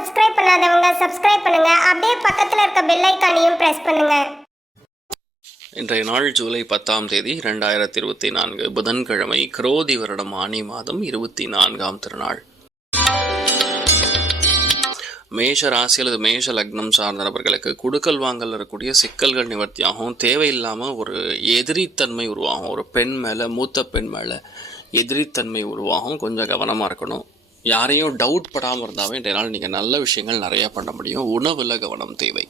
Subscribe பண்ணாதவங்க subscribe பண்ணுங்க. அப்படியே பக்கத்துல இருக்க பெல் ஐகானையும் பிரஸ் பண்ணுங்க. இன்றைய நாள் ஜூலை 10ஆம் தேதி 2024 புதன்கிழமை, குரோதி வருடம் ஆனி மாதம் 24ஆம் திருநாள். மேஷ ராசி அல்லது மேஷ லக்னம் சார்ந்த நபர்களுக்கு குடுக்கல் வாங்கல் இருக்கக்கூடிய சிக்கல்கள் நிவர்த்தியாகும். தேவையில்லாமல் ஒரு எதிரித்தன்மை உருவாகும். ஒரு பெண் மேலே, மூத்த பெண் மேலே எதிரித்தன்மை உருவாகும். கொஞ்சம் கவனமாக இருக்கணும். யாரையும் டவுட் படாமல் இருந்தாவே இன்றைய நாள் நீங்கள் நல்ல விஷயங்கள் நிறையா பண்ண முடியும். உணவில் கவனம் தேவை.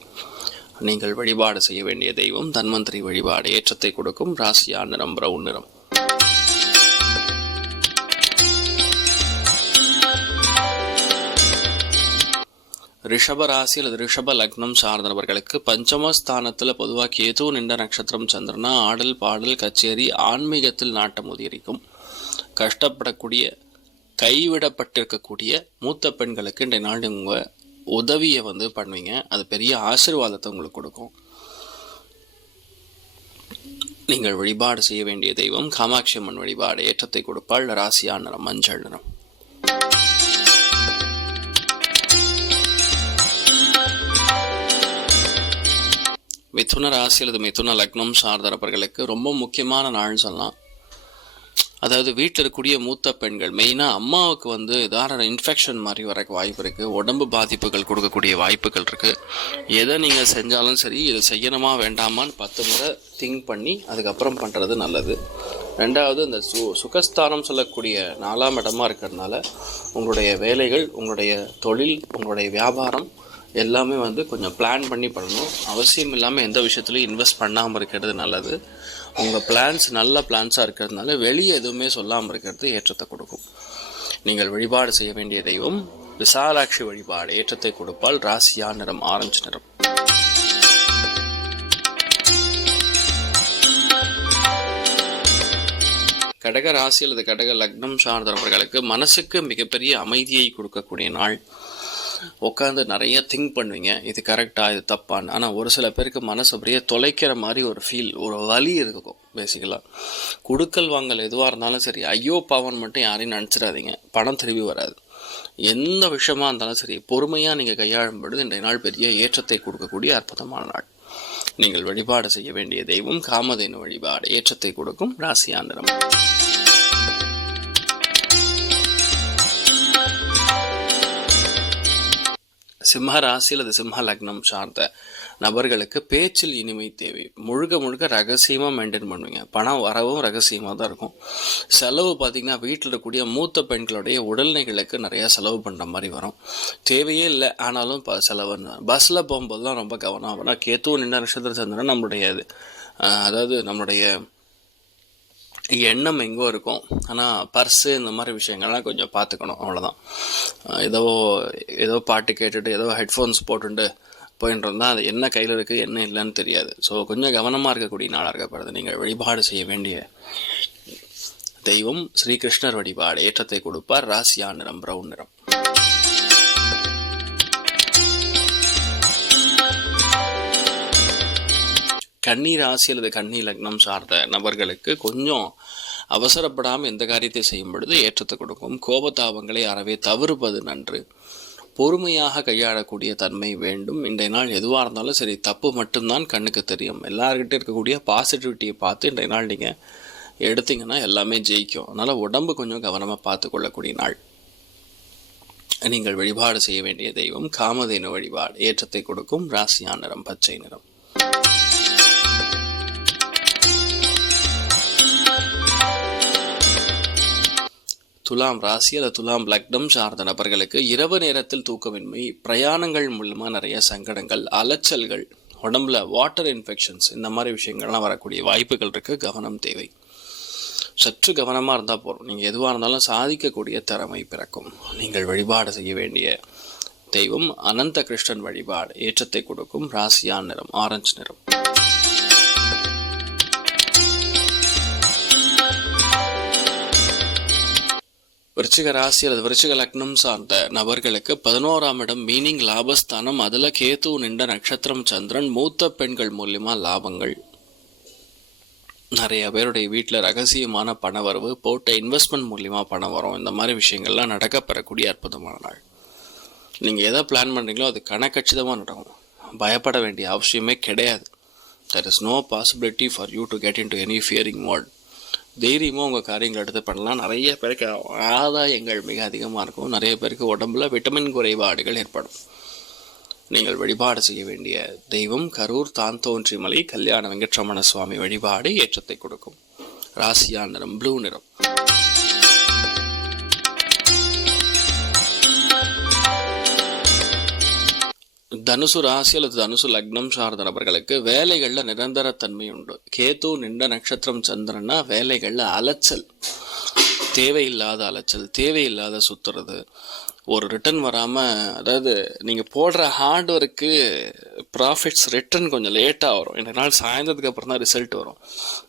நீங்கள் வழிபாடு செய்ய வேண்டிய தெய்வம் தன்வந்திரி வழிபாடு. ஏற்றத்தை கொடுக்கும். ராசியா நிறம் பிரவுன் நிறம். ரிஷப ராசி அல்லது ரிஷப லக்னம் சார்ந்த நபர்களுக்கு பஞ்சமஸ்தானத்தில் பொதுவாக கேது நின்ற நட்சத்திரம் சந்திரனா ஆடல் பாடல் கச்சேரி ஆன்மீகத்தில் நாட்டம் உதிரிக்கும். கஷ்டப்படக்கூடிய கைவிடப்பட்டிருக்கக்கூடிய மூத்த பெண்களுக்கு இன்றைய நாள் உங்கள் உதவியை பண்ணுவீங்க. அது பெரிய ஆசீர்வாதத்தை உங்களுக்கு கொடுக்கும். நீங்கள் வழிபாடு செய்ய வேண்டிய தெய்வம் காமாட்சி அம்மன் வழிபாடு. ஏற்றத்தை கொடுப்பாள். ராசியா நிறம் மஞ்சள் நிறம். மிதுன ராசி அல்லது மிதுன லக்னம் சார்ந்த நபர்களுக்கு ரொம்ப முக்கியமான நாள்னு சொல்லலாம். அதாவது வீட்டில் இருக்கக்கூடிய மூத்த பெண்கள், மெயினாக அம்மாவுக்கு ஏதாவது இன்ஃபெக்ஷன் மாதிரி வரக்கு வாய்ப்பு இருக்குது. உடம்பு பாதிப்புகள் கொடுக்கக்கூடிய வாய்ப்புகள் இருக்குது. எதை நீங்கள் செஞ்சாலும் சரி, இதை செய்யணுமா வேண்டாமான்னு 10 முறை திங்க் பண்ணி அதுக்கப்புறம் பண்ணுறது நல்லது. ரெண்டாவது, இந்த சுகஸ்தானம் சொல்லக்கூடிய 4ஆம் இடமா இருக்கிறதுனால உங்களுடைய வேலைகள், உங்களுடைய தொழில், உங்களுடைய வியாபாரம் எல்லாமே கொஞ்சம் பிளான் பண்ணி பண்ணணும். அவசியம் இல்லாமல் எந்த விஷயத்துலையும் இன்வெஸ்ட் பண்ணாமல் இருக்கிறது நல்லது. உங்கள் பிளான்ஸ் நல்ல பிளான்ஸாக இருக்கிறதுனால வெளியே எதுவுமே சொல்லாமல் இருக்கிறது ஏற்றத்தை கொடுக்கும். நீங்கள் வழிபாடு செய்ய வேண்டிய தெய்வம் விசாலாட்சி வழிபாடு. ஏற்றத்தை கொடுப்பால். ராசியா நிறம் ஆரஞ்சு நிறம். கடக ராசி அல்லது கடக லக்னம் சார்ந்தவர்களுக்கு மனசுக்கு மிகப்பெரிய அமைதியை கொடுக்கக்கூடிய நாள். உட்காந்து நிறைய திங்க் பண்ணுவீங்க, இது கரெக்டாக, இது தப்பான்னு. ஆனால் ஒரு சில பேருக்கு மனசு அப்படியே தொலைக்கிற மாதிரி ஒரு ஃபீல், ஒரு வலி இருக்கும். பேசிக்கலாக குடுக்கல் வாங்கல் எதுவாக இருந்தாலும் சரி, ஐயோ பாவன் மட்டும் யாரையும் நினச்சிடாதீங்க. பணம் திரும்பி வராது. எந்த விஷயமா இருந்தாலும் சரி, பொறுமையாக நீங்கள் கையாளும் பொழுது இன்றைய நாள் பெரிய ஏற்றத்தை கொடுக்கக்கூடிய அற்புதமான நாள். நீங்கள் வழிபாடு செய்ய வேண்டிய தெய்வம் காமதேனு வழிபாடு. ஏற்றத்தை கொடுக்கும். ராசியா நிறம். சிம்ம ராசி அல்லது சிம்ம லக்னம் சார்ந்த நபர்களுக்கு பேச்சில் இனிமை தேவை. முழுக்க ரகசியமாக மெயின்டைன் பண்ணுவீங்க. பணம் வரவும் ரகசியமாக தான் இருக்கும். செலவு பார்த்திங்கன்னா வீட்டில் இருக்கக்கூடிய மூத்த பெண்களுடைய உடல்நிலைகளுக்கு நிறையா செலவு பண்ணுற மாதிரி வரும். தேவையே இல்லை, ஆனாலும் செலவு. பஸ்ஸில் போகும்போது தான் ரொம்ப கவனம். ஆனால் கேத்து நின்ற நட்சத்திரம் சந்திரன் நம்மளுடைய எண்ணம் எங்கோ இருக்கும். ஆனால் பர்ஸு இந்த மாதிரி விஷயங்கள்லாம் கொஞ்சம் பார்த்துக்கணும். அவ்வளோதான். ஏதோ பாட்டு கேட்டுட்டு ஏதோ ஹெட்ஃபோன்ஸ் போட்டுட்டு போயிட்டு இருந்தால் அது என்ன கையில் இருக்குது என்ன இல்லைன்னு தெரியாது. ஸோ கொஞ்சம் கவனமாக இருக்கக்கூடிய நாளாக இருக்கப்படுது. நீங்கள் வழிபாடு செய்ய வேண்டிய தெய்வம் ஸ்ரீகிருஷ்ணர் வழிபாடு. ஏற்றத்தை கொடுப்பார். ராசியா நிறம் பிரவுன் நிறம். கன்னி ராசி அல்லது கன்னி லக்னம் சார்ந்த நபர்களுக்கு கொஞ்சம் அவசரப்படாமல் எந்த காரியத்தை செய்யும் பொழுது ஏற்றத்தை கொடுக்கும். கோபதாபங்களை அறவே தவிர்ப்பது நன்று. பொறுமையாக கையாளக்கூடிய தன்மை வேண்டும். இன்றைய நாள் எதுவாக இருந்தாலும் சரி, தப்பு மட்டும்தான் கண்ணுக்கு தெரியும். எல்லார்கிட்ட இருக்கக்கூடிய பாசிட்டிவிட்டியை பார்த்து இன்றைய நாள் நீங்கள் எடுத்தீங்கன்னா எல்லாமே ஜெயிக்கும். அதனால் உடம்பு கொஞ்சம் கவனமாக பார்த்து கொள்ளக்கூடிய நாள். நீங்கள் வழிபாடு செய்ய வேண்டிய தெய்வம் காமதேனு வழிபாடு. ஏற்றத்தை கொடுக்கும். ராசியா நிறம் பச்சை நிறம். துலாம் ராசி அல்லது துலாம் லக்னம் சார்ந்த நபர்களுக்கு இரவு நேரத்தில் தூக்கமின்மை, பிரயாணங்கள் மூலமாக நிறைய சங்கடங்கள், அலைச்சல்கள், உடம்புல வாட்டர் இன்ஃபெக்ஷன்ஸ், இந்த மாதிரி விஷயங்கள்லாம் வரக்கூடிய வாய்ப்புகள் இருக்குது. கவனம் தேவை. சற்று கவனமாக இருந்தால் போதும். நீங்கள் எதுவாக இருந்தாலும் சாதிக்கக்கூடிய திறமை பிறக்கும். நீங்கள் வழிபாடு செய்ய வேண்டிய தெய்வம் அனந்த கிருஷ்ணன் வழிபாடு. ஏற்றத்தை கொடுக்கும். ராசியா நிறம் ஆரஞ்சு நிறம். விருச்சிக ராசி அல்லது விருச்சிக லக்னம் சார்ந்த நபர்களுக்கு 11ஆம் இடம் மீனிங் லாபஸ்தானம். அதில் கேது நின்ற நட்சத்திரம் சந்திரன். மூத்த பெண்கள் மூலியமா லாபங்கள். நிறைய பேருடைய வீட்டில் ரகசியமான பண வரவு, போட்ட இன்வெஸ்ட்மெண்ட் மூலியமாக பணம் வரும். இந்த மாதிரி விஷயங்கள்லாம் நடக்கப்பெறக்கூடிய அற்புதமான நாள். நீங்கள் எதை பிளான் பண்ணுறீங்களோ அது கணக்கச்சிதமாக நடக்கும். பயப்பட வேண்டிய அவசியமே கிடையாது. there is no possibility for you to get into any fearing mode. தைரியமாக உங்கள் காரியங்கள் எடுத்து பண்ணலாம். நிறைய பேருக்கு ஆதாயங்கள் மிக அதிகமாக இருக்கும். நிறைய பேருக்கு உடம்புல விட்டமின் குறைபாடுகள் ஏற்படும். நீங்கள் வழிபாடு செய்ய வேண்டிய தெய்வம் கரூர் தான்தோன்றி மலை கல்யாண வெங்கட்ரமண சுவாமி வழிபாடு ஏற்றத்தை கொடுக்கும். ராசியா நிறம் ப்ளூ நிறம். தனுசு ராசி அல்லது தனுசு லக்னம் சார்ந்த நபர்களுக்கு வேலைகளில் நிரந்தரத்தன்மை உண்டு. கேது நின்ற நட்சத்திரம் சந்திரன்னா வேலைகளில் அலைச்சல், தேவையில்லாத அலைச்சல், தேவையில்லாத சுத்துறது, ஒரு ரிட்டர்ன் வராமல், அதாவது நீங்கள் போடுற ஹார்ட் ஒர்க்கு ப்ராஃபிட்ஸ் ரிட்டர்ன் கொஞ்சம் லேட்டாக வரும். இந்த நாள் சாயந்தரத்துக்கு அப்புறம் தான் ரிசல்ட் வரும்.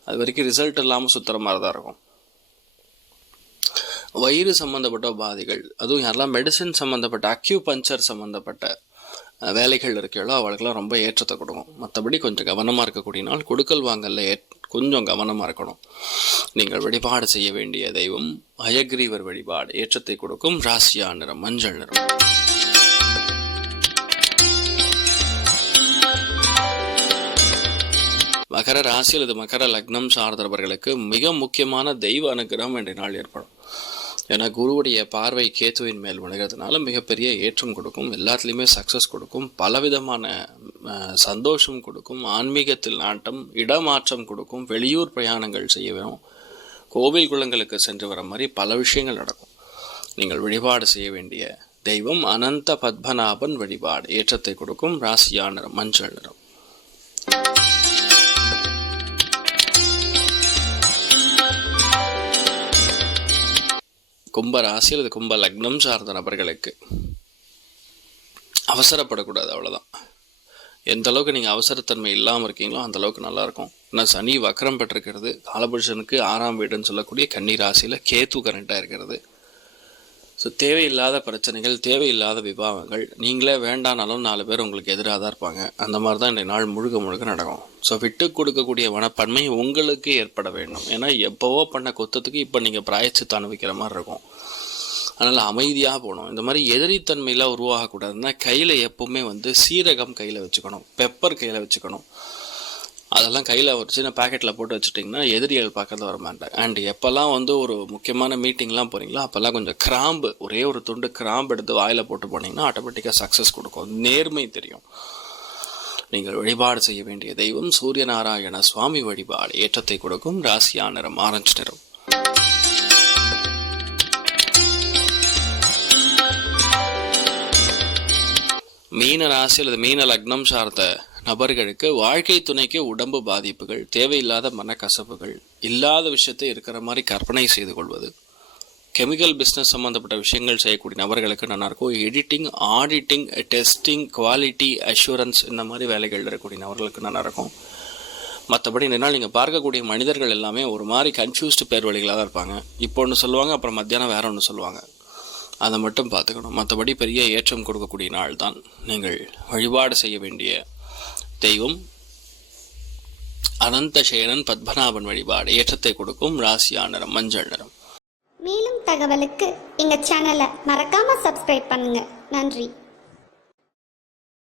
அது வரைக்கும் ரிசல்ட் இல்லாமல் சுற்றுற மாதிரி தான் இருக்கும். வயிறு சம்மந்தப்பட்ட பாதிகள், அதுவும் யாரெல்லாம் மெடிசின் சம்மந்தப்பட்ட அக்யூபஞ்சர் சம்மந்தப்பட்ட வேலைகள் இருக்கையோ அவளுக்கெல்லாம் ரொம்ப ஏற்றத்தை கொடுக்கும். மற்றபடி கொஞ்சம் கவனமாக இருக்கக்கூடிய நாள். கொடுக்கல் வாங்கல கொஞ்சம் கவனமாக இருக்கணும். நீங்கள் வழிபாடு செய்ய வேண்டிய தெய்வம் ஹயக்ரீவர் வழிபாடு ஏற்றத்தை கொடுக்கும். ராசியா நிறம் மஞ்சள் நிறம். மகர ராசி அல்லது மகர லக்னம் சார்ந்தவர்களுக்கு மிக முக்கியமான தெய்வ அனுகிரகம் என்ற நாள் ஏற்படும். ஏன்னா குருவுடைய பார்வை கேத்துவின் மேல் விழுகிறதுனால மிகப்பெரிய ஏற்றம் கொடுக்கும். எல்லாத்துலேயுமே சக்ஸஸ் கொடுக்கும். பலவிதமான சந்தோஷம் கொடுக்கும். ஆன்மீகத்தில் நாட்டம், இடமாற்றம் கொடுக்கும். வெளியூர் பிரயாணங்கள் செய்ய வேணும். கோவில் குளங்களுக்கு சென்று வர மாதிரி பல விஷயங்கள் நடக்கும். நீங்கள் வழிபாடு செய்ய வேண்டிய தெய்வம் அனந்த பத்மநாபன் வழிபாடு ஏற்றத்தை கொடுக்கும். ராசியா நிறம் மஞ்சள் நிறம். கும்ப ராசி அல்லது கும்ப லக்னம் சார்ந்த நபர்களுக்கு அவசரப்படக்கூடாது, அவ்வளோதான். எந்த அளவுக்கு நீங்கள் அவசரத்தன்மை இல்லாமல் இருக்கீங்களோ அந்த அளவுக்கு நல்லாயிருக்கும். ஆனால் சனி வக்கரம் பெற்றிருக்கிறது. காலபுருஷனுக்கு 6ஆம் வீடுன்னு சொல்லக்கூடிய கன்னி ராசியில் கேத்து கரண்ட்டாக இருக்கிறது. ஸோ தேவையில்லாத பிரச்சனைகள், தேவையில்லாத விவாதங்கள், நீங்களே வேண்டானாலும் 4 பேர் உங்களுக்கு எதிராக தான் இருப்பாங்க. அந்த மாதிரி தான் இந்த நாள் முழுக்க நடக்கும். ஸோ விட்டு கொடுக்கக்கூடிய மனப்பான்மை உங்களுக்கு ஏற்பட வேண்டும். ஏன்னா எப்போவோ பண்ண குத்தத்துக்கு இப்போ நீங்கள் பிராயச்சித்து அனுபவிக்கிற மாதிரி இருக்கும். அதனால் அமைதியாக போகணும். இந்த மாதிரி எதிரித்தன்மையெலாம் உருவாகக்கூடாதுன்னா கையில் எப்போவுமே சீரகம் கையில் வச்சுக்கணும், பெப்பர் கையில் வச்சுக்கணும். அதெல்லாம் கையில் ஒரு சின்ன பேக்கெட்டில் போட்டு வச்சுட்டிங்கன்னா எதிரிகள் பார்க்கறது வர மாட்டாங்க. அண்ட் எப்போல்லாம் ஒரு முக்கியமான மீட்டிங்லாம் போகிறீங்களோ அப்போல்லாம் கொஞ்சம் கிராம்பு, ஒரே ஒரு துண்டு கிராம்பு எடுத்து வாயில் போட்டு போனீங்கன்னா ஆட்டோமேட்டிக்காக சக்ஸஸ் கொடுக்கும். நேர்மை தெரியும். நீங்கள் வழிபாடு செய்ய வேண்டிய தெய்வம் சூரியநாராயண சுவாமி வழிபாடு ஏற்றத்தை கொடுக்கும். ராசியா நிறம் ஆரஞ்சு நிறம். மீன ராசி அல்லது மீன லக்னம் சார்ந்த நபர்களுக்கு வாழ்க்கை துணைக்கு உடம்பு பாதிப்புகள், தேவையில்லாத மனக்கசப்புகள், இல்லாத விஷயத்தை இருக்கிற மாதிரி கற்பனை செய்து கொள்வது, கெமிக்கல் பிஸ்னஸ் சம்மந்தப்பட்ட விஷயங்கள் செய்யக்கூடிய நபர்களுக்கு நல்லாயிருக்கும். Editing, auditing, testing, quality assurance இந்த மாதிரி வேலைகள் இருக்கக்கூடிய நபர்களுக்கு நல்லாயிருக்கும். மற்றபடி இந்த நாள் நீங்கள் பார்க்கக்கூடிய மனிதர்கள் எல்லாமே ஒரு மாதிரி கன்ஃபியூஸ்டு பேர் வழிகளாக தான் இருப்பாங்க. இப்போ ஒன்று சொல்லுவாங்க, அப்புறம் மத்தியானம் வேற ஒன்று சொல்லுவாங்க. அதை மட்டும் பார்த்துக்கணும். மற்றபடி பெரிய ஏற்றம் கொடுக்கக்கூடிய நாள் தான். நீங்கள் வழிபாடு செய்ய வேண்டிய தெய்வம் அனந்த சேனன் பத்மநாபன் வழிபாடு ஏற்றத்தை கொடுக்கும். ராசியா நிறம் மஞ்சள் நிறம். மேலும் தகவலுக்கு எங்கள் சேனலை மறக்காமல் சப்ஸ்கிரைப் பண்ணுங்கள். நன்றி.